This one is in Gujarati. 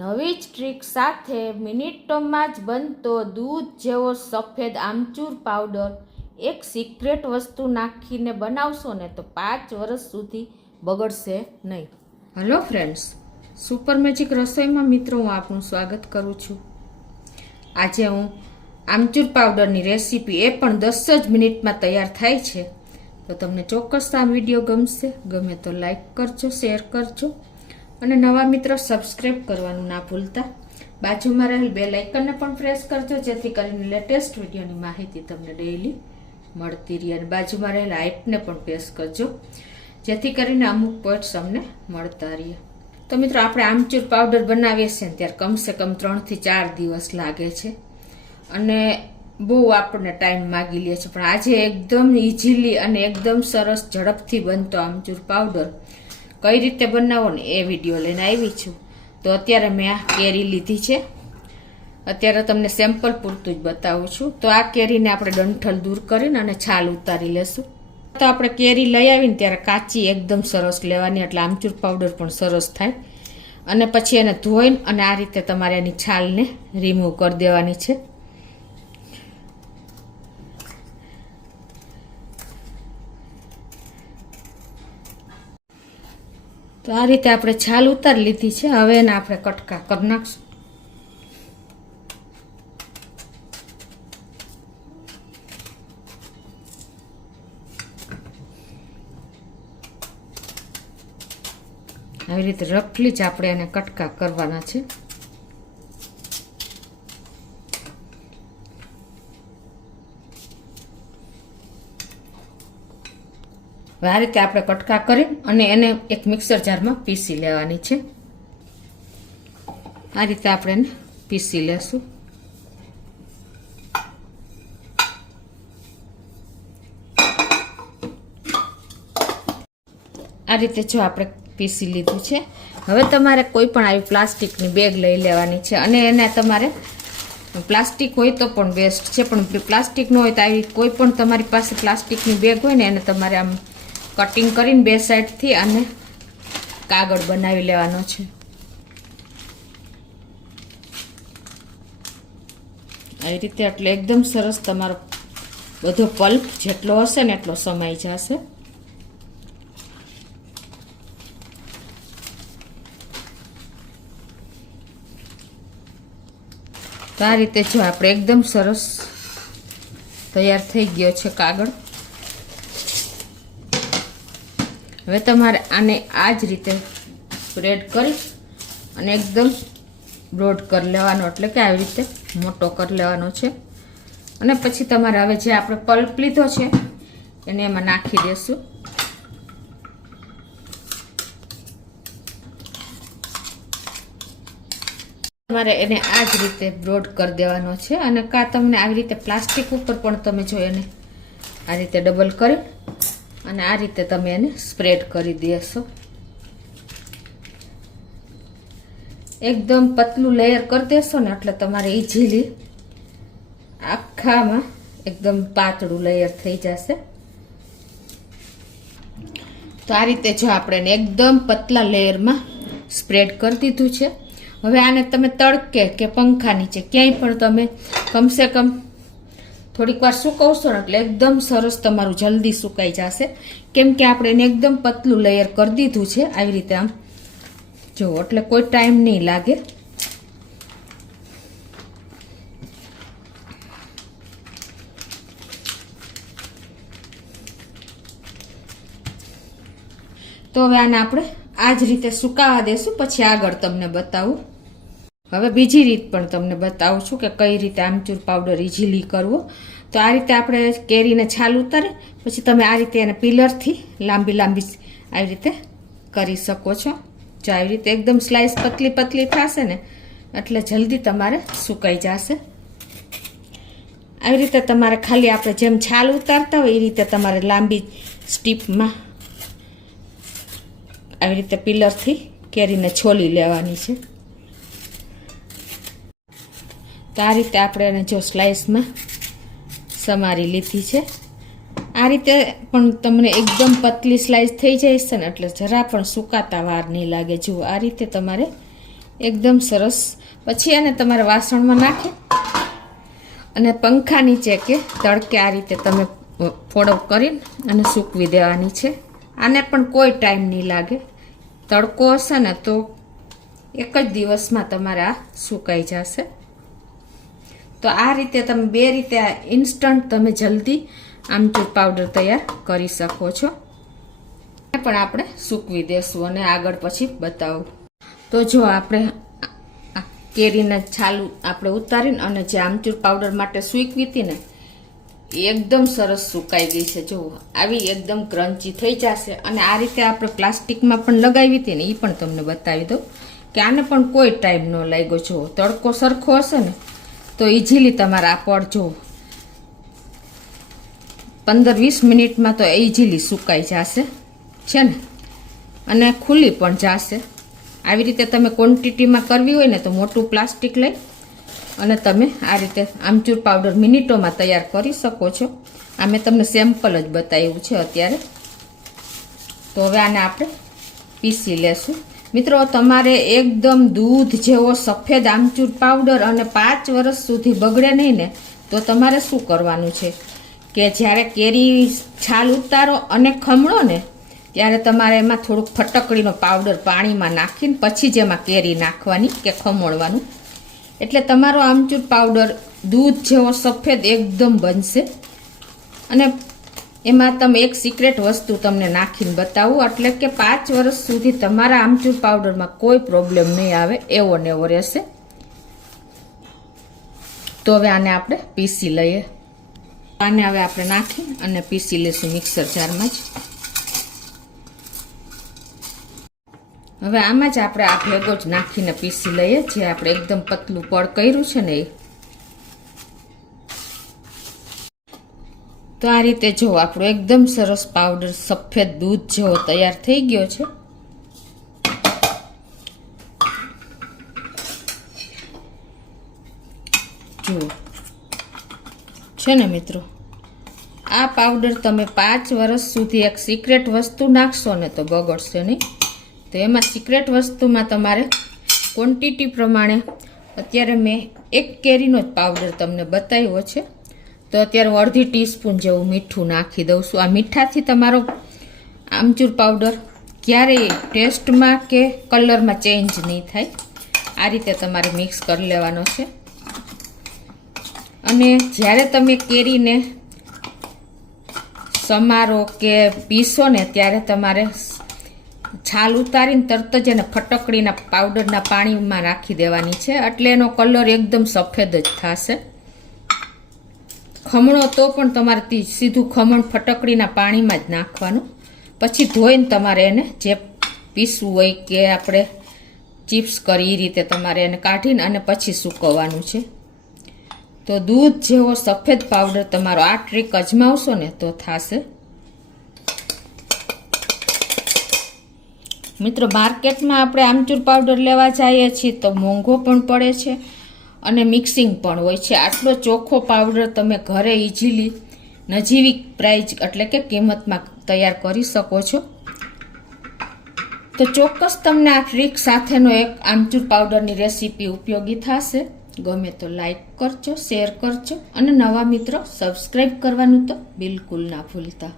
નવી જ ટ્રીક સાથે મિનિટોમાં જ બનતો દૂધ જેવો સફેદ આમચૂર પાવડર એક સિક્રેટ વસ્તુ નાખીને બનાવશો ને તો 5 વર્ષ સુધી બગડશે નહીં. હેલો ફ્રેન્ડ્સ, સુપર મેજિક રસોઈમાં મિત્રો હું આપનું સ્વાગત કરું છું. આજે હું આમચૂર પાવડરની રેસીપી એ પણ 10 જ મિનિટમાં તૈયાર થાય છે. તો તમને ચોક્કસ આ વિડીયો ગમશે. ગમે તો લાઈક કરજો, શેર કરજો અને નવા મિત્રો સબસ્ક્રાઈબ કરવાનું ના ભૂલતા. બાજુમાં રહેલ બેલ આઇકનને પણ પ્રેસ કરજો જેથી કરીને લેટેસ્ટ વિડીયોની માહિતી તમને ડેઈલી મળતી રહે. અને બાજુમાં રહેલ આઇકને પણ પ્રેસ કરજો જેથી કરીને અમુક પોઈન્ટ્સ અમને મળતા રહે. તો મિત્રો આપણે આમચૂર પાવડર બનાવીએ છીએ ને ત્યારે કમસે કમ 3 થી 4 દિવસ લાગે છે અને બહુ આપણને ટાઈમ માગી લે છે. પણ આજે એકદમ ઇઝીલી અને એકદમ સરસ ઝડપથી બનતો આમચૂર પાવડર કઈ રીતે બનાવો ને એ વિડીયો લઈને આવી છું. તો અત્યારે મેં આ કેરી લીધી છે. અત્યારે તમને સેમ્પલ પૂરતું જ બતાવું છું. તો આ કેરીને આપણે ડંઠલ દૂર કરીને અને છાલ ઉતારી લેશું. તો આપણે કેરી લઈ આવીને ત્યારે કાચી એકદમ સરસ લેવાની, એટલે આમચૂર પાવડર પણ સરસ થાય. અને પછી એને ધોઈને અને આ રીતે તમારે એની છાલને રિમૂવ કરી દેવાની છે. તો આ રીતે આપણે છાલ ઉતારી લીધી છે. હવે એને આપણે કટકા કરી નાખશું. આવી રીતે રફલી જ આપણે એને કટકા કરવાના છે. આ રીતે આપણે કટકા કરી અને એને એક મિક્સર જારમાં પીસી લેવાની છે. આ રીતે આપણે એને પીસી લેશું. આ રીતે જો આપણે પીસી લીધું છે. હવે તમારે કોઈ પણ આવી પ્લાસ્ટિકની બેગ લઈ લેવાની છે અને એને તમારે પ્લાસ્ટિક હોય તો પણ બેસ્ટ છે, પણ પ્લાસ્ટિક ન હોય તો આવી કોઈ પણ તમારી પાસે પ્લાસ્ટિકની બેગ હોય ને એને તમારે આમ કટિંગ કરીને બે સાઈડથી અને કાગળ બનાવી લેવાનો છે. આવી રીતે એટલે એકદમ સરસ તમારો બધો પલ્પ જેટલો હશે ને એટલો સમાઈ જશે. તો આ રીતે જો આપણે એકદમ સરસ તૈયાર થઈ ગયો છે કાગળ. હવે તમારે આને આ જ રીતે સ્પ્રેડ કરી અને એકદમ બ્રોડ કરી લેવાનો, એટલે કે આવી રીતે મોટો કરી લેવાનો છે. અને પછી તમારે હવે જે આપણે પલ્પ લીધો છે એને એમાં નાખી દેશું. તમારે એને આ જ રીતે બ્રોડ કરી દેવાનો છે. અને કાં તમને આવી રીતે પ્લાસ્ટિક ઉપર પણ તમે જો એને આ રીતે ડબલ કરી અને આ રીતે તમે એને સ્પ્રેડ કરી દેશો. એકદમ પતલું લેયર કરી દેશો ને એટલે તમારે ઇઝીલી આખામાં એકદમ પાતળું લેયર થઈ જશે. તો આ રીતે જો આપણે એકદમ પતલા લેયરમાં સ્પ્રેડ કરી દીધું છે. હવે આને તમે તડકે કે પંખા નીચે ક્યાંય પણ તમે કમસે કમ થોડીક વાર સુકવશો ને એટલે એકદમ સરસ તમારું જલ્દી સુકાઈ જશે. કેમ કે આપણે એને એકદમ પતલું લેયર કરી દીધું છે. આવી રીતે આમ જો એટલે કોઈ ટાઈમ નહીં લાગે. તો હવે આને આપણે આ જ રીતે સુકાવા દેશું, પછી આગળ તમને બતાવું. હવે બીજી રીત પણ તમને બતાવું છું કે કઈ રીતે આમચૂર પાવડર ઇઝીલી કરવો. તો આ રીતે આપણે કેરીને છાલ ઉતારી પછી તમે આ રીતે એને પિલરથી લાંબી લાંબી આવી રીતે કરી શકો છો. જો આવી રીતે એકદમ સ્લાઇસ પતલી પતલી થશે ને એટલે જલ્દી તમારે સુકાઈ જશે. આવી રીતે તમારે ખાલી આપણે જેમ છાલ ઉતારતા હોય એ રીતે તમારે લાંબી સ્ટીપમાં આવી રીતે પિલરથી કેરીને છોલી લેવાની છે. તો આ રીતે આપણે એને જો સ્લાઇસમાં સમારી લીધી છે. આ રીતે પણ તમને એકદમ પતલી સ્લાઇસ થઈ જાય છે ને એટલે જરા પણ સુકાતા વાર નહીં લાગે. જુઓ આ રીતે તમારે એકદમ સરસ. પછી એને તમારે વાસણમાં નાખી અને પંખા નીચે કે તડકે આ રીતે તમે ફોડો કરીને અને સૂકવી દેવાની છે. આને પણ કોઈ ટાઈમ નહીં લાગે. તડકો હશે ને તો એક જ દિવસમાં તમારે આ સુકાઈ જશે. તો આ રીતે તમે બે રીતે આ ઇન્સ્ટન્ટ તમે જલ્દી આમચૂર પાવડર તૈયાર કરી શકો છો. પણ આપણે સૂકવી દેશું અને આગળ પછી બતાવું. તો જો આપણે કેરીના છાલ આપણે ઉતારીને અને જે આમચૂર પાવડર માટે સૂકવી હતી ને એકદમ સરસ સુકાઈ ગઈ છે. જુઓ આવી એકદમ ક્રન્ચી થઈ જશે. અને આ રીતે આપણે પ્લાસ્ટિકમાં પણ લગાવી હતી ને એ પણ તમને બતાવી દઉં કે આને પણ કોઈ ટાઈમ ન લાગ્યો. જુઓ તડકો સરખો હશે ને તો ઇઝીલી તમારા આ પડ જુઓ 15-20 મિનિટમાં તો ઇઝીલી સુકાઈ જશે છે ને, અને ખુલ્લી પણ જશે. આવી રીતે તમે ક્વોન્ટિટીમાં કરવી હોય ને તો મોટું પ્લાસ્ટિક લઈ અને તમે આ રીતે આમચૂર પાવડર મિનિટોમાં તૈયાર કરી શકો છો. આ મેં તમને સેમ્પલ જ બતાવ્યું છે અત્યારે. તો હવે આને આપણે પીસી લેશું. મિત્રો તમારે એકદમ દૂધ જેવો સફેદ આમચૂર પાવડર અને 5 વર્ષ સુધી બગડે નહીં ને તો તમારે શું કરવાનું છે કે જ્યારે કેરી છાલ ઉતારો અને ખમણો ને ત્યારે તમારે એમાં થોડુંક ફટકડીનો પાવડર પાણીમાં નાખીને પછી જ એમાં કેરી નાખવાની કે ખમણવાનું. એટલે તમારો આમચૂર પાવડર દૂધ જેવો સફેદ એકદમ બનશે. અને એમાં તમે એક સિક્રેટ વસ્તુ તમને નાખીને બતાવું, એટલે કે 5 વર્ષ સુધી તમારા આમચૂર પાવડરમાં કોઈ પ્રોબ્લેમ નહીં આવે, એવો ને એવો રહેશે. તો હવે આને આપણે પીસી લઈએ. આને હવે આપણે નાખી અને પીસી લઈશું મિક્સર જારમાં જ. હવે આમાં જ આપણે આ ભેગો જ નાખીને પીસી લઈએ, જે આપણે એકદમ પતલું પડ કર્યું છે ને એ. તો આ રીતે જો આપણો એકદમ સરસ પાવડર સફેદ દૂધ જેવો તૈયાર થઈ ગયો છે. જુઓ છે ને મિત્રો, આ પાવડર તમે 5 વર્ષ સુધી એક સિક્રેટ વસ્તુ નાખશો ને તો બગડશે નહીં. તો એમાં સિક્રેટ વસ્તુમાં તમારે ક્વોન્ટિટી પ્રમાણે અત્યારે મેં 1 કેરીનો જ પાવડર તમને બતાવ્યો છે. તો અત્યારે 1/2 ટીસ્પૂન જેવું મીઠું નાખી દઉં છું. આ મીઠાથી તમારો આમચૂર પાવડર ક્યારેય ટેસ્ટમાં કે કલરમાં ચેન્જ નહીં થાય. આ રીતે તમારે મિક્સ કરી લેવાનો છે. અને જ્યારે તમે કેરીને સમારો કે પીસો ને ત્યારે તમારે છાલ ઉતારીને તરત જ એને ફટકડીના પાવડરના પાણીમાં નાખી દેવાની છે. એટલે એનો કલર એકદમ સફેદ જ થશે. ખમણો તો પણ તમારે સીધું ખમણ ફટકડીના પાણીમાં જ નાખવાનું. પછી ધોઈને તમારે એને જે પીસવું હોય કે આપણે ચિપ્સ કરી એ રીતે તમારે એને કાઢીને અને પછી સૂકવવાનું છે. તો દૂધ જેવો સફેદ પાવડર તમારો આ ટ્રીક અજમાવશો ને તો થશે. મિત્રો માર્કેટમાં આપણે આમચૂર પાવડર લેવા જઈએ છીએ તો મોંઘો પણ પડે છે અને મિક્સિંગ પણ હોય છે. આટલો ચોખ્ખો પાવડર તમે ઘરે ઇઝીલી નજીવી પ્રાઇસ એટલે કે કિંમતમાં તૈયાર કરી શકો છો. તો ચોક્કસ તમને આ ટ્રીક સાથેનો એક આમચૂર પાવડરની રેસીપી ઉપયોગી થશે. ગમે તો લાઈક કરજો, શેર કરજો અને નવા મિત્રો સબસ્ક્રાઈબ કરવાનું તો બિલકુલ ના ભૂલતા.